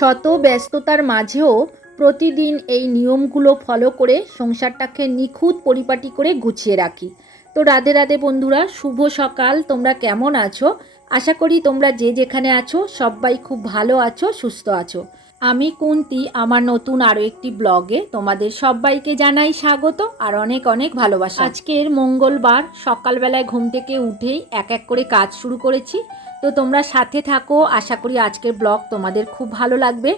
শত ব্যস্ততার মাঝেও প্রতিদিন এই নিয়মগুলো ফলো করে সংসারটাকে নিখুঁত পরিপাটি করে গুছিয়ে রাখি। তো রাধে রাধে বন্ধুরা, শুভ সকাল। তোমরা কেমন আছো? আশা করি তোমরা যে যেখানে আছো, সবাই খুব ভালো আছো, সুস্থ আছো। আমি কুন্তি, আমার নতুন আরও একটি ব্লগে তোমাদের সবাইকে জানাই স্বাগত আর অনেক অনেক ভালোবাসা। আজকের মঙ্গলবার, সকালবেলায় ঘুম থেকে উঠেই এক এক করে কাজ শুরু করেছি। তো তোমরা সাথে থাকো, আশা করি আজকের ব্লগ তোমাদের খুব ভালো লাগবে।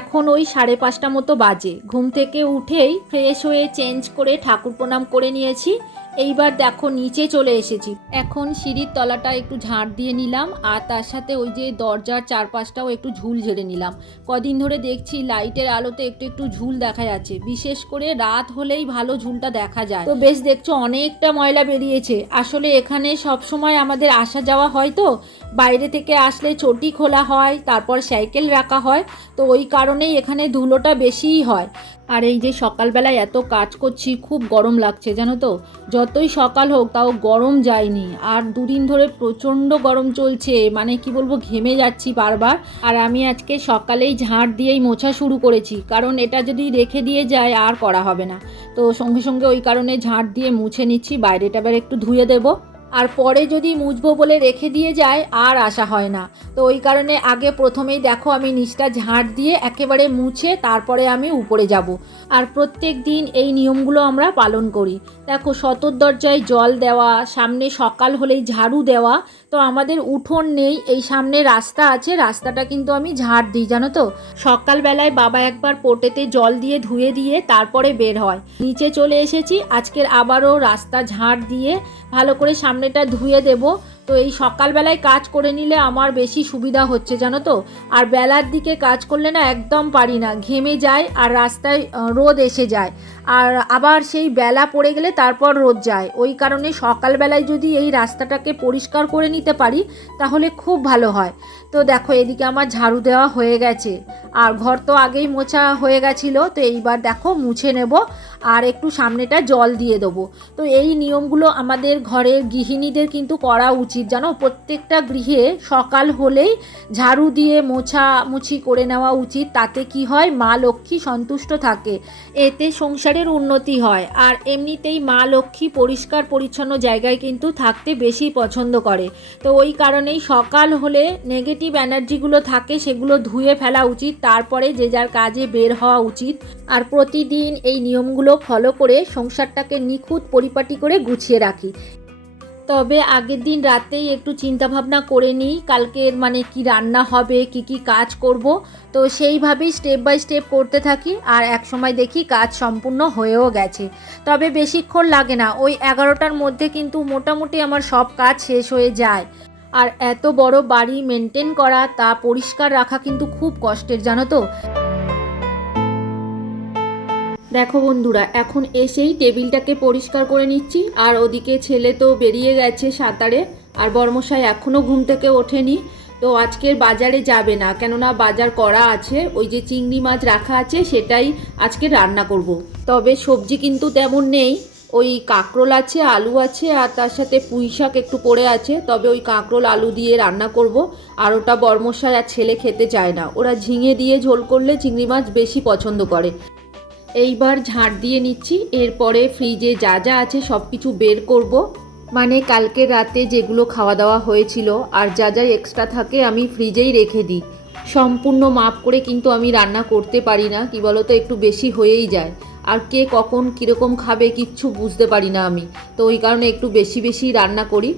এখন ওই সাড়ে পাঁচটা মতো বাজে। ঘুম থেকে উঠেই ফ্রেশ হয়ে চেঞ্জ করে ঠাকুর প্রণাম করে নিয়েছি। এইবার দেখো নিচে চলে এসেছি। এখন সিঁড়ির তলাটা একটু ঝাড় দিয়ে নিলাম, আর তার সাথে ওই যে দরজার চারপাশটাও একটু ঝুল ঝেড়ে নিলাম। কদিন ধরে দেখছি লাইটের আলোতে একটু একটু ঝুল দেখা যাচ্ছে, বিশেষ করে রাত হলেই ভালো ঝুলটা দেখা যায়। তো বেশ দেখছ অনেকটা ময়লা বেরিয়েছে। আসলে এখানে সব সময় আমাদের আসা যাওয়া হয় তো বাইরে থেকে আসলে চটি খোলা হয়, তারপর সাইকেল রাখা হয়, তো ওই কারণেই এখানে ধুলোটা বেশিই হয়। আর এই যে সকালবেলায় এত কাজ করছি, খুব গরম লাগছে, জানো তো? যতই সকাল হোক, তাও গরম যায়নি। আর দুদিন ধরে প্রচণ্ড গরম চলছে মানে কি বলব, ঘেমে যাচ্ছি বারবার। আর আমি আজকে সকালেই ঝাড় দিয়েই মোছা শুরু করেছি, কারণ এটা যদি রেখে দিয়ে যায়, আর করা হবে না। তো সঙ্গে সঙ্গে ওই কারণে ঝাড় দিয়ে মুছে নিচ্ছি, বাইরেটা এবার একটু ধুয়ে দেবো। আর পরে যদি মুছবো বলে রেখে দিয়ে যায়, আর আসা হয় না। তো ওই কারণে আগে প্রথমেই দেখো আমি নিচটা ঝাঁট দিয়ে একেবারে মুছে তারপরে আমি উপরে যাব। আর প্রত্যেক দিন এই নিয়মগুলো আমরা পালন করি। দেখো শতর দরজায় জল দেওয়া, সামনে সকাল হলেই ঝাড়ু দেওয়া তো আমাদের উঠোন নেই, এই সামনে রাস্তা আছে, রাস্তাটা কিন্তু আমি ঝাড় দিই, জানো তো? সকালবেলায় বাবা একবার পোটেতে জল দিয়ে ধুয়ে দিয়ে তারপরে বের হয়। নিচে চলে এসেছি, আজকের আবারও রাস্তা ঝাড় দিয়ে ভালো করে সামনেটা ধুয়ে দেব। তো এই সকালবেলায় কাজ করে নিলে আমার বেশি সুবিধা হচ্ছে, জানো তো? আর বেলার দিকে কাজ করলে না একদম পারি না, ঘেমে যায় আর রাস্তায় রোদ এসে যায়। আর আবার সেই বেলা পড়ে গেলে তারপর রোদ যায়। ওই কারণে সকালবেলায় যদি এই রাস্তাটাকে পরিষ্কার করে নিতে পারি, তাহলে খুব ভালো হয়। তো দেখো এদিকে আমার ঝাড়ু দেওয়া হয়ে গেছে। আর ঘর তো আগেই মোছা হয়ে গেছিল, তো এইবার দেখো মুছে নেব আর একটু সামনেটা জল দিয়ে দেবো। তো এই নিয়মগুলো আমাদের ঘরের গৃহিণীদের কিন্তু করা উচিত। জানো, প্রত্যেকটা গৃহে সকাল হলেই ঝাড়ু দিয়ে মোছা, মুছি করে নেওয়া উচিত। তাতে কি হয়? মা লক্ষ্মী সন্তুষ্ট থাকে। এতে সংসারের উন্নতি হয়। আর এমনিতেই মা লক্ষ্মী পরিষ্কার পরিচ্ছন্ন জায়গায় কিন্তু থাকতে বেশি পছন্দ করে। তো ওই কারণেই সকাল হলে নেগেটিভ এনার্জিগুলো থাকে, সেগুলো ধুয়ে ফেলা উচিত। তারপরে যে যার কাজে বের হওয়া উচিত। আর প্রতিদিন এই নিয়মগুলো ফলো করে সংসারটাকে নিখুঁত পরিপাটি করে গুছিয়ে রাখি। তবে আগের দিন রাতেই একটু চিন্তা ভাবনা করে নিই কালকের মানে কি রান্না হবে, কি কি কাজ করব। তো সেইভাবেই স্টেপ বাই স্টেপ করতে থাকি, আর এক সময় দেখি কাজ সম্পূর্ণ হয়েও গেছে। তবে বেশিক্ষণ লাগে না, ওই এগারোটার মধ্যে কিন্তু মোটামুটি আমার সব কাজ শেষ হয়ে যায়। আর এত বড় বাড়ি মেনটেন করা, তা পরিষ্কার রাখা কিন্তু খুব কষ্টের, জানো তো দেখো বন্ধুরা, এখন এসেই টেবিলটাকে পরিষ্কার করে নিচ্ছি, আর ওদিকে ছেলে তো বেরিয়ে গেছে সাঁতারে, আর বর্মশাই এখনও ঘুম থেকে ওঠেনি, তো আজকের বাজারে যাবে না, কেননা বাজার করা আছে, ওই যে চিংড়ি মাছ রাখা আছে, সেটাই আজকে রান্না করব। তবে সবজি কিন্তু তেমন নেই ওই কাঁকরোল আছে, আলু আছে আর তার সাথে পুঁই শাক একটু পড়ে আছে, তবে ওই কাঁকরোল আলু দিয়ে রান্না করব। আর ওটা বর্মশাই আর ছেলে খেতে চায় না। ওরা ঝিঙে দিয়ে ঝোল করলে চিংড়ি মাছ বেশি পছন্দ করে। এইবার ঝাড় দিয়ে নিচ্ছি, এরপরে ফ্রিজে যা যা আছে সব কিছু বের করব। মানে কালকে রাতে যেগুলো খাওয়া দাওয়া হয়েছিল আর যা যা এক্সট্রা থাকে আমি ফ্রিজেই রেখে দিই। সম্পূর্ণ মাপ করে কিন্তু আমি রান্না করতে পারি না, কি বলো তো একটু বেশি হয়েই যায়। আর কে কখন কীরকম খাবে কিচ্ছু বুঝতে পারি না আমি। তো ওই কারণে একটু বেশি বেশি রান্না করি।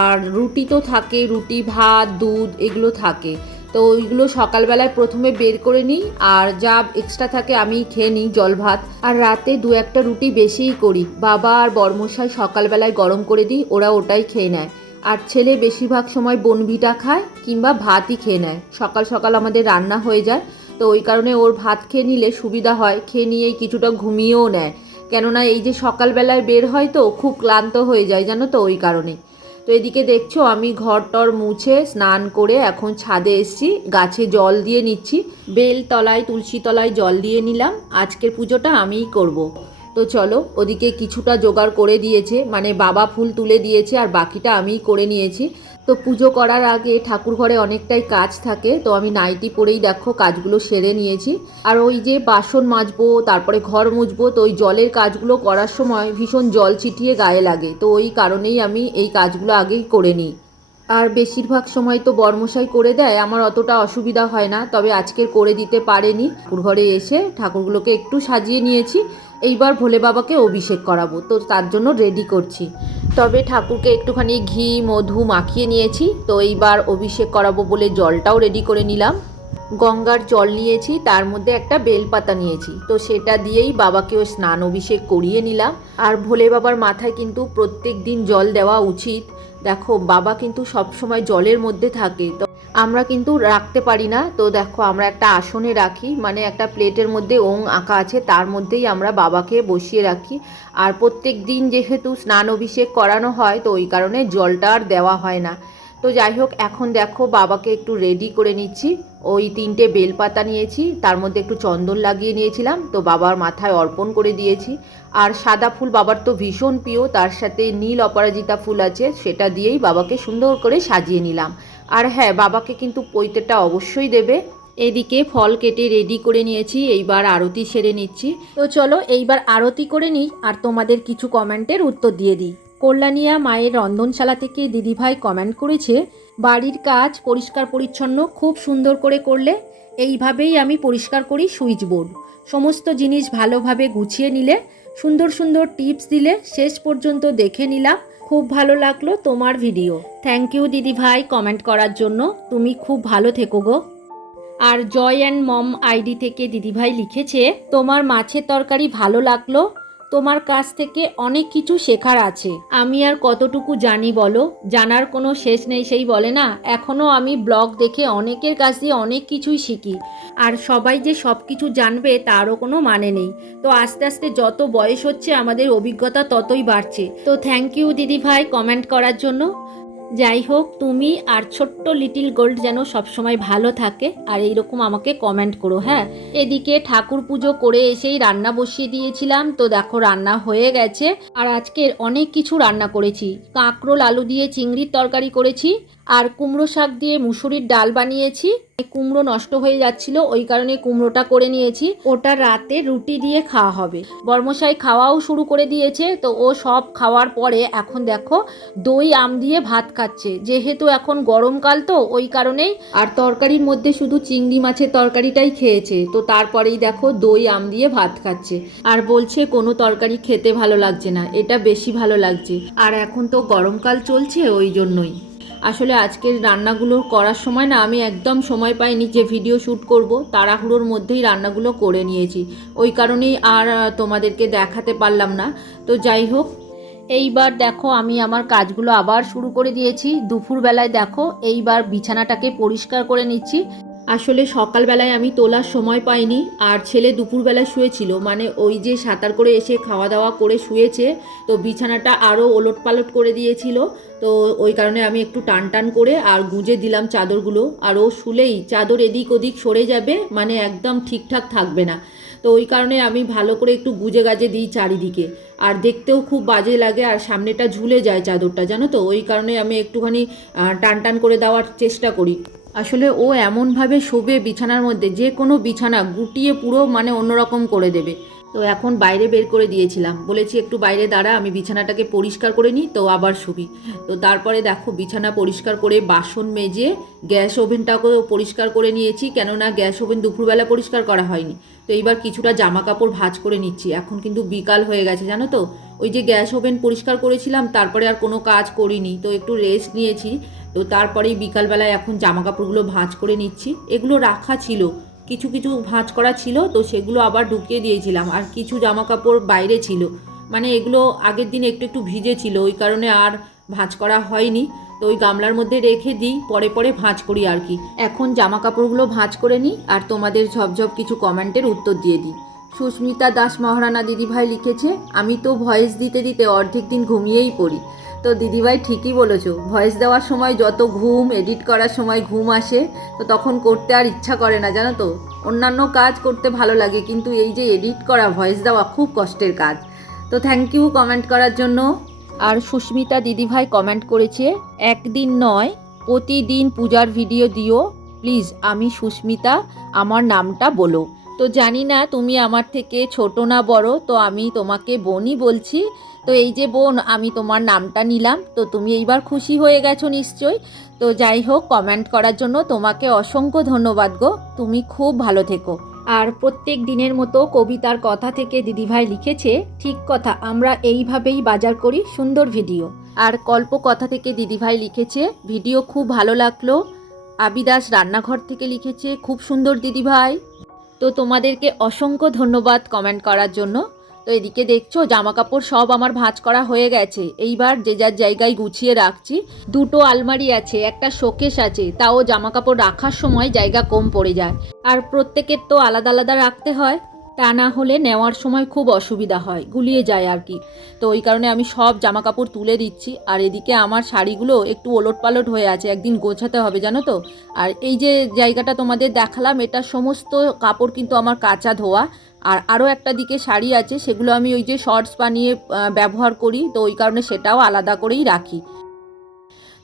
আর রুটি তো থাকে, রুটি, ভাত, দুধ এগুলো থাকে। তো ওইগুলো সকালবেলায় প্রথমে বের করে নিই আর যা এক্সট্রা থাকে আমি খেয়ে নিই জল ভাত। আর রাতে দু একটা রুটি বেশিই করি। বাবা আর বর্মশাই সকালবেলায় গরম করে দিই, ওরা ওটাই খেয়ে নেয়। আর ছেলে বেশিরভাগ সময় বনভিটা খায় কিংবা ভাতই খেয়ে নেয়। সকাল সকাল আমাদের রান্না হয়ে যায়। তো ওই কারণে ওর ভাত খেয়ে নিলে সুবিধা হয়, খেয়ে নিয়েই কিছুটা ঘুমিয়েও নেয়। কেননা এই যে সকালবেলায় বের হয় তো, খুব ক্লান্ত হয়ে যায়, জানো তো, ওই কারণে তো এদিকে দেখছ, আমি ঘর টর মুছে স্নান করে এখন ছাদে এসছি, গাছে জল দিয়ে নিচ্ছি। বেল তলায়, তুলসী তলায় জল দিয়ে নিলাম, আজকের পুজোটা আমিই করব। তো চলো, ওদিকে কিছুটা জোগাড় করে দিয়েছে মানে বাবা ফুল তুলে দিয়েছে আর বাকিটা আমিই করে নিয়েছি। তো পুজো করার আগে ঠাকুর ঘরে অনেকটাই কাজ থাকে, তো আমি নাইটি পরেই দেখো কাজগুলো সেরে নিয়েছি। আর ওই যে বাসন মাজবো, তারপরে ঘর মুছবো তো ওই জলের কাজগুলো করার সময় ভীষণ জল ছিটিয়ে গায়ে লাগে, তো ওই কারণেই আমি এই কাজগুলো আগেই করে নিই। আর বেশিরভাগ সময় তো বর্মশাই করে দেয়, আমার অতটা অসুবিধা হয় না, তবে আজকের করে দিতে পারেনি। ঘরে এসে ঠাকুরগুলোকে একটু সাজিয়ে নিয়েছি, এইবার ভোলে বাবাকে অভিষেক করাবো, তো তার জন্য রেডি করছি। তবে ঠাকুরকে একটুখানি ঘি, মধু মাখিয়ে নিয়েছি, তো এইবার অভিষেক করাবো বলে জলটাও রেডি করে নিলাম। গঙ্গার জল নিয়েছি, তার মধ্যে একটা বেলপাতা নিয়েছি, তো সেটা দিয়েই বাবাকেও স্নান অভিষেক করিয়ে নিলাম। আর ভোলে বাবার মাথায় কিন্তু প্রত্যেক দিন জল দেওয়া উচিত। দেখো, বাবা কিন্তু সব সময় জলের মধ্যে থাকে, তো আমরা কিন্তু রাখতে পারি না। তো দেখো, আমরা একটা আসনে রাখি মানে একটা প্লেটের মধ্যে ওং আঁকা আছে, তার মধ্যেই আমরা বাবাকে বসিয়ে রাখি। আর প্রত্যেক দিন যেহেতু স্নান অভিষেক করানো হয়, তো ওই কারণে জলটা আর দেওয়া হয় না। তো যাই হোক, এখন দেখো, বাবাকে একটু রেডি করে নিচ্ছি। ওই তিনটে বেলপাতা নিয়েছি, তার মধ্যে একটু চন্দন লাগিয়ে নিয়েছিলাম, তো বাবার মাথায় অর্পণ করে দিয়েছি। আর সাদা ফুল বাবার তো ভীষণ প্রিয়, তার সাথে নীল অপরাজিতা ফুল আছে, সেটা দিয়েই বাবাকে সুন্দর করে সাজিয়ে নিলাম। আর হ্যাঁ বাবাকে কিন্তু পৈতেটা অবশ্যই দেবে। এদিকে ফল কেটে রেডি করে নিয়েছি, এইবার আরতি সেরে নিচ্ছি। তো চলো, এইবার আরতি করে নিই, আর তোমাদের কিছু কমেন্টের উত্তর দিয়ে দিই। কল্যাণিয়া মায়ের রন্ধনশালা থেকে দিদিভাই কমেন্ট করেছে বাড়ির কাজ পরিষ্কার পরিচ্ছন্ন খুব সুন্দর করে করলে এইভাবেই আমি পরিষ্কার করি সুইচ বোর্ড। সমস্ত জিনিস ভালোভাবে গুছিয়ে নিলে, সুন্দর সুন্দর টিপস দিলে শেষ পর্যন্ত দেখে নিলাম, খুব ভালো লাগল তোমার ভিডিও। থ্যাংক ইউ দিদিভাই কমেন্ট করার জন্য, তুমি খুব ভালো থেকো গো। আর জয় অ্যান্ড মম আইডি থেকে দিদিভাই লিখেছে, তোমার মাছের তরকারি ভালো লাগল তোমার কাছ থেকে অনেক কিছু শেখার আছে। আমি আর কতটুকু জানি বলো? জানার কোনো শেষ নেই, সেই বলে না? এখনও আমি ব্লগ দেখে অনেকের কাছ দিয়ে অনেক কিছুই শিখি। আর সবাই যে সব কিছু জানবে তারও কোনো মানে নেই। তো আস্তে আস্তে যত বয়স হচ্ছে, আমাদের অভিজ্ঞতা ততই বাড়ছে। তো থ্যাংক ইউ দিদি ভাই কমেন্ট করার জন্য। যাই হোক তুমি আর ছোট্ট লিটিল গোল্ড যেন সবসময় ভালো থাকে, আর এইরকম আমাকে কমেন্ট করো হ্যাঁ? এদিকে ঠাকুর পুজো করে এসেই রান্না বসিয়ে দিয়েছিলাম, তো দেখো রান্না হয়ে গেছে, আর আজকের অনেক কিছু রান্না করেছি। কাঁকরোল, আলু দিয়ে চিংড়ির তরকারি করেছি, আর কুমড়ো শাক দিয়ে মুসুরির ডাল বানিয়েছি কুমড়ো নষ্ট হয়ে যাচ্ছিল, ওই কারণে কুমড়োটা করে নিয়েছি। ওটা রাতে রুটি দিয়ে খাওয়া হবে। বর্মশাই খাওয়াও শুরু করে দিয়েছে, তো ও সব খাওয়ার পরে এখন দেখো দই, আম দিয়ে ভাত খাচ্ছে। যেহেতু এখন গরমকাল তো, ওই কারণেই আর তরকারির মধ্যে শুধু চিংড়ি মাছের তরকারিটাই খেয়েছে, তো তারপরেই দেখো দই, আম দিয়ে ভাত খাচ্ছে। আর বলছে কোনো তরকারি খেতে ভালো লাগছে না, এটা বেশি ভালো লাগছে। আর এখন তো গরমকাল চলছে, ওই জন্যই। আসলে আজকের রান্নাগুলো করার সময় না আমি একদম সময় পাইনি যে ভিডিও শ্যুট করব, তাড়াহুড়োর মধ্যেই রান্নাগুলো করে নিয়েছি। ওই কারণেই আর তোমাদেরকে দেখাতে পারলাম না। তো যাই হোক, এইবার দেখো আমি আমার কাজগুলো আবার শুরু করে দিয়েছি। দুপুরবেলায় দেখো, এইবার বিছানাটাকে পরিষ্কার করে নিচ্ছি। আসলে সকালবেলায় আমি তোলার সময় পাইনি, আর ছেলে দুপুরবেলায় শুয়েছিল মানে ওই যে সাঁতার করে এসে খাওয়া দাওয়া করে শুয়েছে, তো বিছানাটা আরও ওলট পালট করে দিয়েছিল, তো ওই কারণে আমি একটু টান টান করে আর গুঁজে দিলাম চাদরগুলো, আর ও শুলেই চাদর এদিক ওদিক সরে যাবে মানে একদম ঠিকঠাক থাকবে না। তো ওই কারণে আমি ভালো করে একটু গুজে গাজে দিই চারিদিকে, আর দেখতেও খুব বাজে লাগে আর সামনেটা ঝুলে যায় চাদরটা, জানো তো? ওই কারণে আমি একটুখানি টান টান করে দেওয়ার চেষ্টা করি। আসলে ও এমনভাবে শোবে বিছানার মধ্যে, যে কোনো বিছানা গুটিয়ে পুরো মানে অন্যরকম করে দেবে। তো এখন বাইরে বের করে দিয়েছিলাম। বলেছি, একটু বাইরে দাঁড়া, আমি বিছানাটাকে পরিষ্কার করে নিই, তো আবার শুবি। তো তারপরে দেখো, বিছানা পরিষ্কার করে বাসন মেজে গ্যাস ওভেনটাকেও পরিষ্কার করে নিয়েছি, কেননা গ্যাস ওভেন দুপুরবেলা পরিষ্কার করা হয়নি। তো এইবার কিছুটা জামা কাপড় ভাজ করে নিচ্ছি। এখন কিন্তু বিকাল হয়ে গেছে, জানো তো? ওই যে গ্যাস ওভেন পরিষ্কার করেছিলাম, তারপরে আর কোনো কাজ করিনি। তো একটু রেস্ট নিয়েছি। তো তারপরেই বিকালবেলায় এখন জামা কাপড়গুলো ভাঁজ করে নিচ্ছি। এগুলো রাখা ছিল। কিছু কিছু ভাঁজ করা ছিল, তো সেগুলো আবার ঢুকিয়ে দিয়েছিলাম। আর কিছু জামা কাপড় বাইরে ছিল। মানে এগুলো আগের দিন একটু একটু ভিজে ছিল, ওই কারণে আর ভাঁজ করা হয়নি। তো ওই গামলার মধ্যে রেখে দিই, পরে পরে ভাঁজ করি আর কি। এখন জামা কাপড়গুলো ভাঁজ করে নিই, আর তোমাদের ঝপঝপ কিছু কমেন্টের উত্তর দিয়ে দিই। সুস্মিতা দাস মহারানা দিদিভাই লিখেছে, আমি তো ভয়েস দিতে দিতে অর্ধেক দিন ঘুমিয়েই পড়ি। তো দিদিভাই ঠিকই বলেছ ভয়েস দেওয়ার সময় যত ঘুম এডিট করার সময় ঘুম আসে, তো তখন করতে আর ইচ্ছা করে না, জানো তো? অন্যান্য কাজ করতে ভালো লাগে, কিন্তু এই যে এডিট করা ভয়েস দেওয়া খুব কষ্টের কাজ। তো থ্যাংক ইউ কমেন্ট করার জন্য। আর সুস্মিতা দিদিভাই কমেন্ট করেছে, একদিন নয়, প্রতিদিন পূজার ভিডিও দিও প্লিজ আমি সুস্মিতা, আমার নামটা বলো। তো জানি না তুমি আমার থেকে ছোট না বড়, তো আমি তোমাকে বোনই বলছি তো এই যে বোন, আমি তোমার নামটা নিলাম, তো তুমি এইবার খুশি হয়ে গেছো নিশ্চয়ই। তো যাই হোক কমেন্ট করার জন্য তোমাকে অসংখ্য ধন্যবাদ গো। তুমি খুব ভালো থেকো। আর প্রত্যেক দিনের মতো কবিতার কথা থেকে দিদিভাই লিখেছে, ঠিক কথা, আমরা এইভাবেই বাজার করি সুন্দর ভিডিও। আর কল্প কথা থেকে দিদিভাই লিখেছে, ভিডিও খুব ভালো লাগল। আবিদাস রান্নাঘর থেকে লিখেছে, খুব সুন্দর দিদিভাই। তো তোমাদেরকে অসংখ্য ধন্যবাদ কমেন্ট করার জন্য। তো এদিকে দেখছ জামা কাপড় সব আমার ভাঁজ করা হয়ে গেছে। এইবার যে যার জায়গায় গুছিয়ে রাখছি, দুটো আলমারি আছে, একটা শোকেস আছে, তাও জামা কাপড় রাখার সময় জায়গা কম পড়ে যায়। আর প্রত্যেকের তো আলাদা আলাদা রাখতে হয়, তা না হলে নেওয়ার সময় খুব অসুবিধা হয়, গুলিয়ে যায় আর কি। তো ওই কারণে আমি সব জামা কাপড় তুলে দিচ্ছি, আর এদিকে আমার শাড়িগুলো একটু ওলট পালট হয়ে আছে, একদিন গোছাতে হবে, জানো তো? আর এই যে জায়গাটা তোমাদের দেখালাম, এটা সমস্ত কাপড় কিন্তু আমার কাঁচা ধোয়া আর আরও একটা দিকে শাড়ি আছে, সেগুলো আমি ওই যে শর্টস বানিয়ে ব্যবহার করি, তো ওই কারণে সেটাও আলাদা করেই রাখি।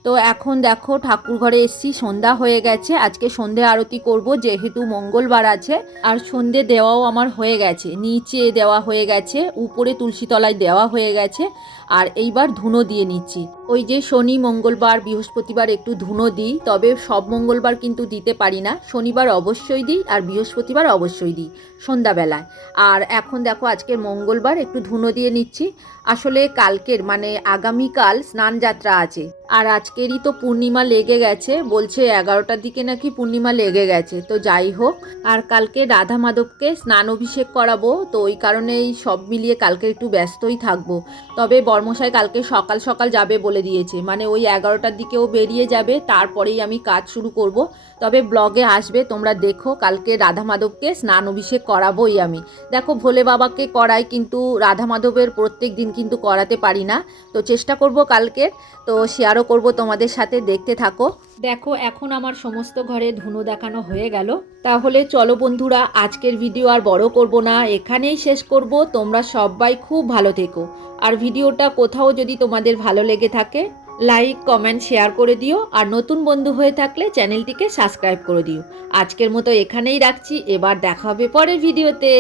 তো এখন দেখো ঠাকুর ঘরে এসছি, সন্ধ্যা হয়ে গেছে, আজকে সন্ধে আরতি করব, যেহেতু মঙ্গলবার আছে, আর সন্ধে দেওয়াও আমার হয়ে গেছে, নিচে দেওয়া হয়ে গেছে, উপরে তুলসী তলায় দেওয়া হয়ে গেছে আর এইবার ধুনো দিয়ে নিচ্ছি। ওই যে শনি, মঙ্গলবার, বৃহস্পতিবার একটু ধুনো দিই, তবে সব মঙ্গলবার কিন্তু দিতে পারি না। শনিবার অবশ্যই দিই আর বৃহস্পতিবার অবশ্যই দিই সন্ধ্যাবেলায়। আর এখন দেখো আজকের মঙ্গলবার একটু ধুনো দিয়ে নিচ্ছি। আসলে কালকের মানে আগামীকাল স্নান যাত্রা আছে। আর আজকেরই তো পূর্ণিমা লেগে গেছে, বলছে এগারোটার দিকে নাকি পূর্ণিমা লেগে গেছে, তো যাই হোক। আর কালকে রাধা মাধবকে স্নান অভিষেক করাবো, তো ওই কারণেই সব মিলিয়ে কালকে একটু ব্যস্তই থাকব। তবে বর্মশাই কালকে সকাল সকাল যাবে বলে দিয়েছে। মানে ওই এগারোটার দিকেও বেরিয়ে যাবে, তারপরেই আমি কাজ শুরু করব। তবে ব্লগে আসবে, তোমরা দেখো, কালকে রাধা মাধবকে স্নান অভিষেক করাবোই আমি। দেখো, ভোলে বাবাকে করাই কিন্তু রাধা মাধবের প্রত্যেক দিন কিন্তু করাতে পারি না। তো চেষ্টা করব কালকে তো শেয়ারও করব তোমাদের সাথে, দেখতে থাকো। দেখো, এখন আমার সমস্ত ঘরে ধুনো দেখানো হয়ে গেল। তাহলে চলো বন্ধুরা, আজকের ভিডিও আর বড় করব না, এখানেই শেষ করব। তোমরা সবাই খুব ভালো থেকো। আর ভিডিওটা কোথাও যদি তোমাদের ভালো লেগে থাকে লাইক কমেন্ট শেয়ার করে দিও। আর নতুন বন্ধু হয়ে থাকলে চ্যানেলটিকে সাবস্ক্রাইব করে দিও। আজকের মতো এখানেই রাখছি। এবার দেখা হবে পরের ভিডিওতে